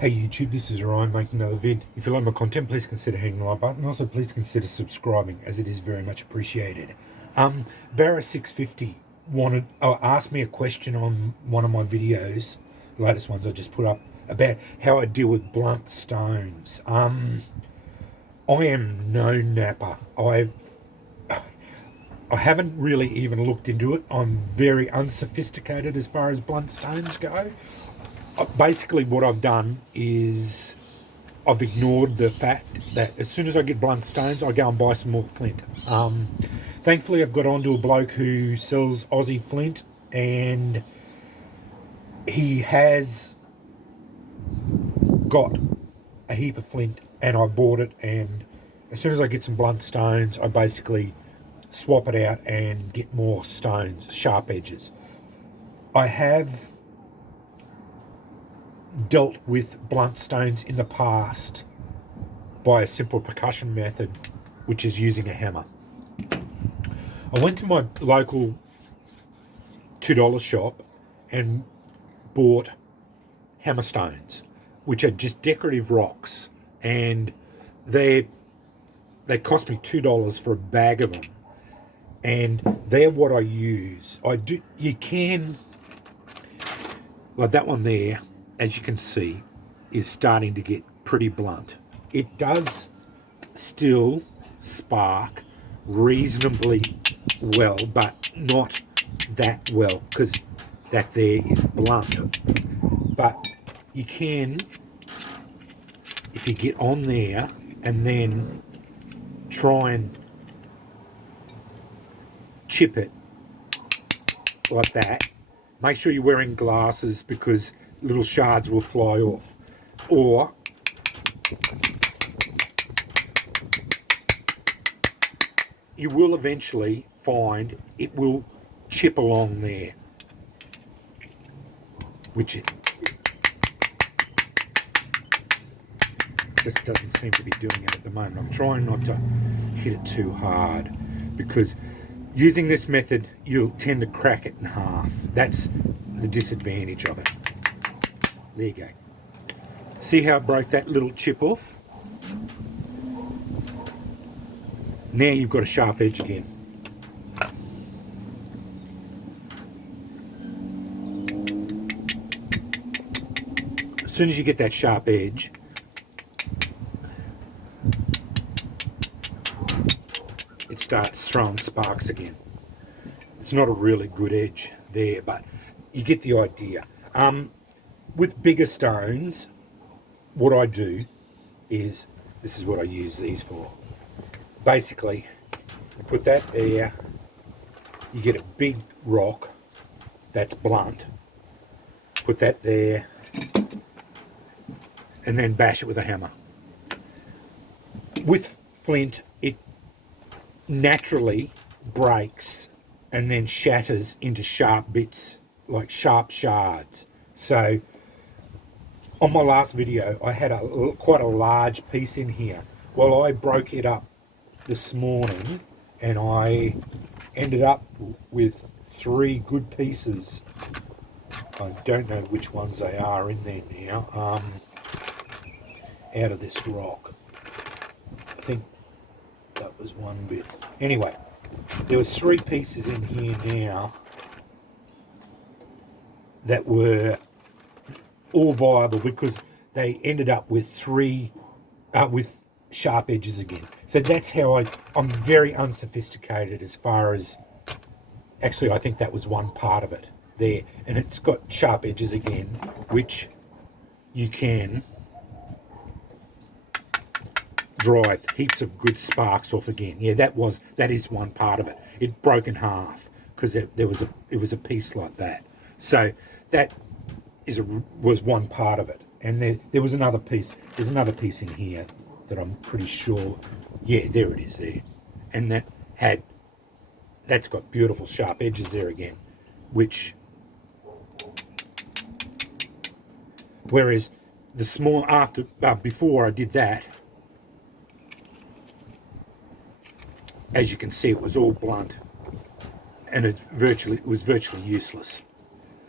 Hey YouTube, this is Ryan making another vid. If you like my content, please consider hitting the like button. Also, please consider subscribing, as it is very much appreciated. Barra650 asked me a question on one of my videos, the latest ones I just put up, about how I deal with blunt stones. I am no napper. I haven't really even looked into it. I'm very unsophisticated as far as blunt stones go. Basically what I've done is I've ignored the fact that as soon as I get blunt stones, I go and buy some more flint. Thankfully, I've got onto a bloke who sells Aussie flint, and he has got a heap of flint, and I bought it, and as soon as I get some blunt stones, I basically swap it out and get more stones, sharp edges. I have dealt with blunt stones in the past by a simple percussion method, which is using a hammer. I went to my local $2 shop and bought hammer stones, which are just decorative rocks, and they cost me $2 for a bag of them, and they're what I use. You can, like that one there, as you can see, is starting to get pretty blunt. It does still spark reasonably well, but not that well, because that there is blunt. But you can, if you get on there and then try and chip it like that, make sure you're wearing glasses because little shards will fly off. Or you will eventually find it will chip along there, which it just doesn't seem to be doing it at the moment. I'm trying not to hit it too hard, because using this method you'll tend to crack it in half. That's the disadvantage of it. There you go. See how it broke that little chip off? Now you've got a sharp edge again. As soon as you get that sharp edge, it starts throwing sparks again. It's not a really good edge there, but you get the idea. With bigger stones, what I do is, this is what I use these for. Basically, you put that there, you get a big rock that's blunt, put that there, and then bash it with a hammer. With flint, it naturally breaks and then shatters into sharp bits, like sharp shards. So on my last video, I had quite a large piece in here. Well, I broke it up this morning, and I ended up with 3 good pieces. I don't know which ones they are in there now. Out of this rock, I think that was one bit. Anyway, there was 3 pieces in here now that were all viable, because they ended up with 3 with sharp edges again. So that's how I'm very unsophisticated as far as, actually I think that was one part of it there, and it's got sharp edges again, which you can drive heaps of good sparks off again. Yeah, that is one part of it. It broke in half because it was a piece like that. So that was one part of it, and there was another piece. There's another piece in here that I'm pretty sure. Yeah, there it is there, and that's got beautiful sharp edges there again, which, whereas the small before I did that, as you can see, it was all blunt, and it was virtually useless.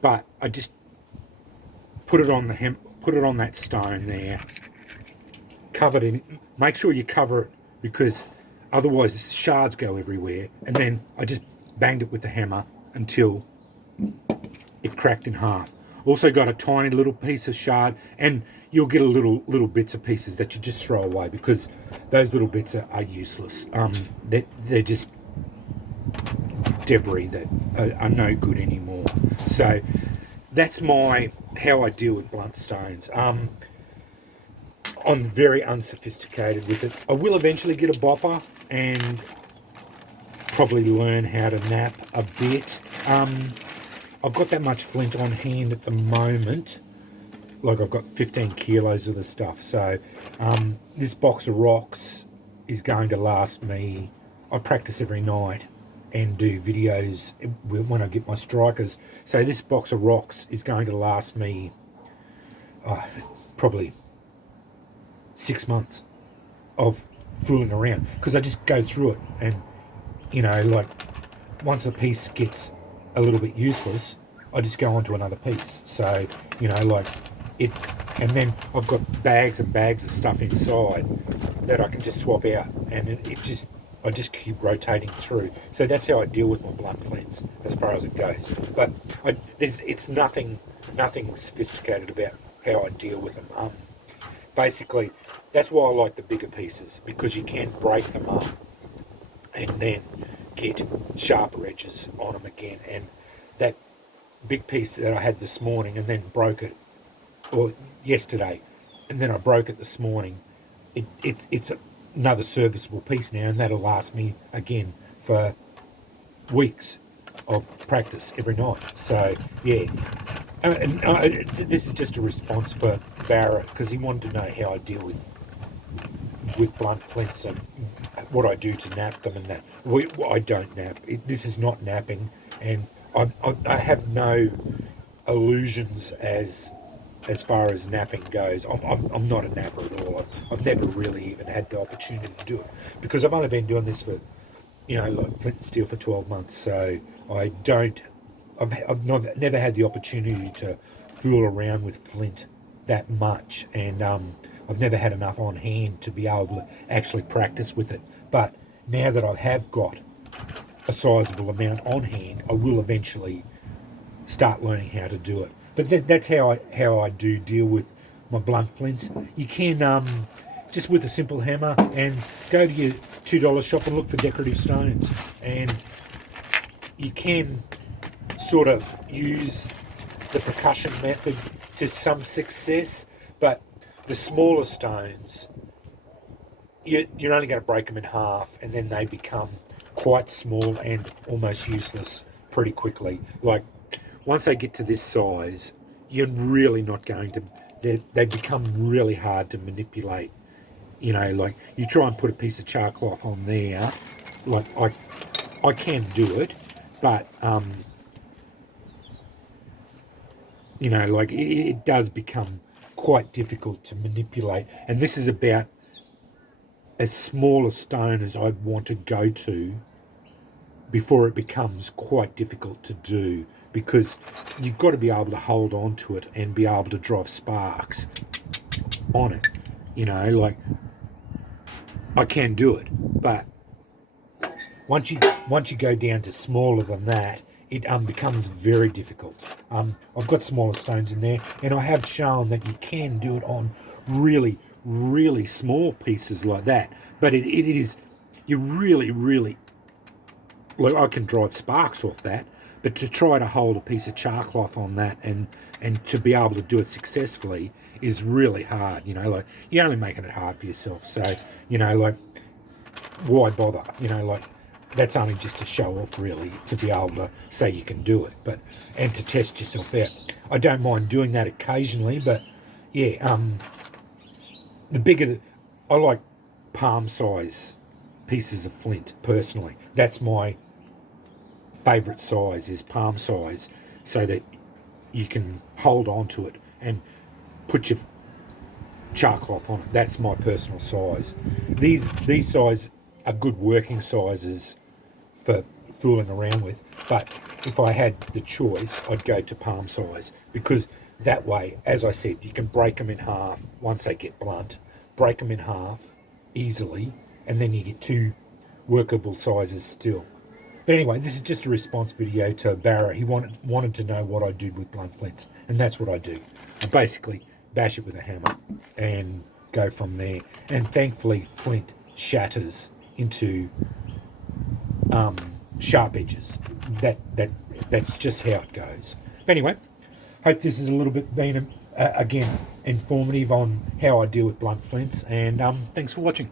But I just put it on the put it on that stone there, cover it in, make sure you cover it because otherwise shards go everywhere. And then I just banged it with the hammer until it cracked in half. Also got a tiny little piece of shard, and you'll get a little bits of pieces that you just throw away because those little bits are useless. They're just debris that are no good anymore. So that's how I deal with blunt stones. I'm very unsophisticated with it. I will eventually get a bopper and probably learn how to knap a bit. I've got that much flint on hand at the moment. Like I've got 15 kilos of the stuff. So this box of rocks is going to last me. I practice every night and do videos when I get my strikers. So this box of rocks is going to last me probably 6 months of fooling around because I just go through it and, you know, like once a piece gets a little bit useless, I just go on to another piece. So, you know, like it, and then I've got bags and bags of stuff inside that I can just swap out, and I just keep rotating through. So that's how I deal with my blunt flints as far as it goes. But it's nothing sophisticated about how I deal with them. Basically, that's why I like the bigger pieces, because you can break them up and then get sharper edges on them again. And that big piece that I had this morning and then broke it, or yesterday, and then I broke it this morning, it's another serviceable piece now, and that'll last me again for weeks of practice every night. So yeah, this is just a response for Barrett because he wanted to know how I deal with blunt flints and what I do to knap them and that. I don't knap. This is not napping, and I have no illusions as far as napping goes. I'm not a napper at all. I've never really even had the opportunity to do it because I've only been doing this for, you know, like flint and steel for 12 months. So I've never had the opportunity to fool around with flint that much, and I've never had enough on hand to be able to actually practice with it. But now that I have got a sizable amount on hand, I will eventually start learning how to do it. But that's how I do deal with my blunt flints. You can just with a simple hammer and go to your $2 shop and look for decorative stones, and you can sort of use the percussion method to some success, but the smaller stones, you're only going to break them in half, and then they become quite small and almost useless pretty quickly. Like once they get to this size, you're really not going to. They become really hard to manipulate. You know, like you try and put a piece of char cloth on there, like I can do it, but you know, like it does become quite difficult to manipulate. And this is about as small a stone as I'd want to go to before it becomes quite difficult to do, because you've got to be able to hold on to it and be able to drive sparks on it. You know, like I can do it, but once you go down to smaller than that, it becomes very difficult. I've got smaller stones in there, and I have shown that you can do it on really, really small pieces like that. But it is, you really, like I can drive sparks off that, but to try to hold a piece of char cloth on that and to be able to do it successfully is really hard. You know, like you're only making it hard for yourself. So, you know, like why bother? You know, like that's only just to show off, really, to be able to say you can do it, and to test yourself out. I don't mind doing that occasionally, but yeah, the bigger, I like palm size pieces of flint personally. That's my favourite size, is palm size, so that you can hold on to it and put your char cloth on it. That's my personal size. These size are good working sizes for fooling around with, but if I had the choice, I'd go to palm size, because That way, as I said, you can break them in half once they get blunt, break them in half easily, and then you get two workable sizes still. But anyway, this is just a response video to Barra. He wanted to know what I do with blunt flints, and that's what I do. I basically bash it with a hammer and go from there. And thankfully, flint shatters into sharp edges. That's just how it goes. But anyway, hope this is a little bit been again informative on how I deal with blunt flints, and thanks for watching.